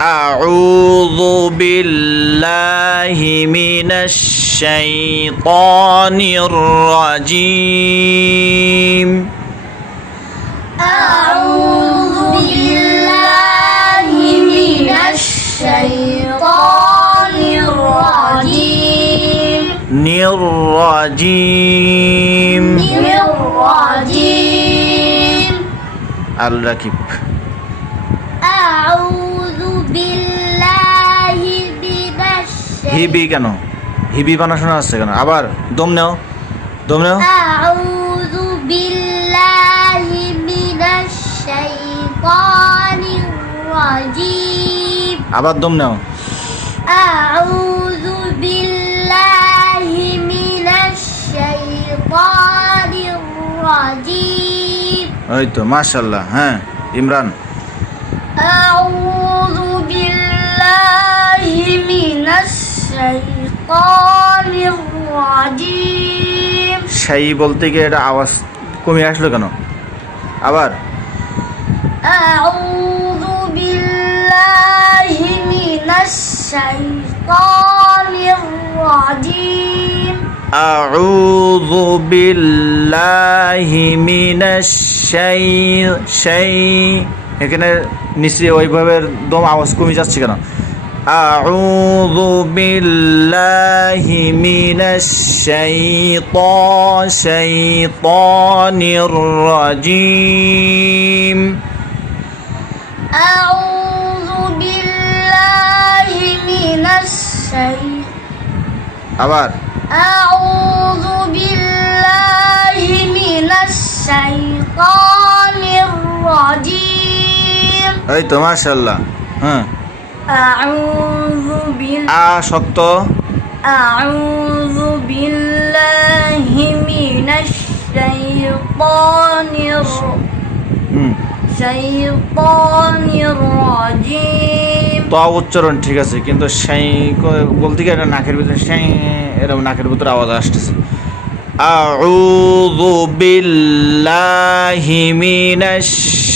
আউযু বিল্লাহি মিনাশ শাইতানির রাজিম। আউযু বিল্লাহি মিনাশ শাইতানির রাজিম। নির-রাজিম। আল রাকিব। আউযু বিল্লাহি মিনাশ হিবি কেন? হিবি বানানো আছে কেন? আবার দম নেও, দম নেও। আউযু বিল্লাহি মিনাশ শাইতানির রাজিম। আবার দম নেও। আউযু বিল্লাহি মিনাশ শাইতানির রাজিম। ওই তো মাশাআল্লাহ। হ্যাঁ ইমরান। আউযু বিল্লাহি মিনাশ শাইতানির রাজিম। শাই বলতে গিয়ে এটা আওয়াজ কমে আসলো কেন? আবার আউযু বিল্লাহি মিনাশ শাইতানির রাজিম। আউযু বিল্লাহি মিনাশ শাই এখানে নিচে ওইভাবে দম আওয়াজ কমে যাচ্ছে কেন? আউযু বিল্লাহি মিনাশ শাইতানির রাজিম। আউযু বিল্লাহি মিনাশ আবার আউযু বিল্লাহি মিনাশ শাইতানির রাজিম। এই তো মাশাআল্লাহ। হ্যাঁ আউযু আ শক্ত। আউযু বিল্লাহি মিনাশ শাইতানির রাজিম। তো উচ্চারণ ঠিক আছে, কিন্তু শাই বলতে গিয়ে এটা নাকের ভিতরে শাই এরকম নাকের ভিতরে আওয়াজ আসতেছে। আউযু বিল্লাহি মিনাশ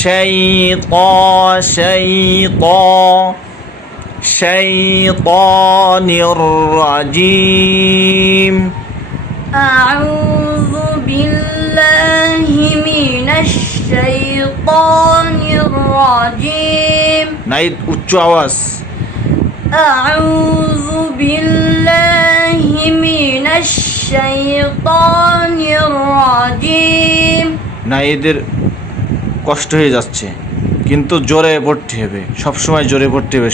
শাইতানির রাজিম। আউযু বিল্লাহি মিনাশ শাইতানির রাজিম। নাই উচ্চ আওয়াজ। আউযু বিল্লাহি মিনাশ শাইতানির রাজিম। না এদের কষ্ট হয়ে যাচ্ছে, কিন্তু জোরে পড়তে হবে, সবসময় জোরে পড়তে হবে।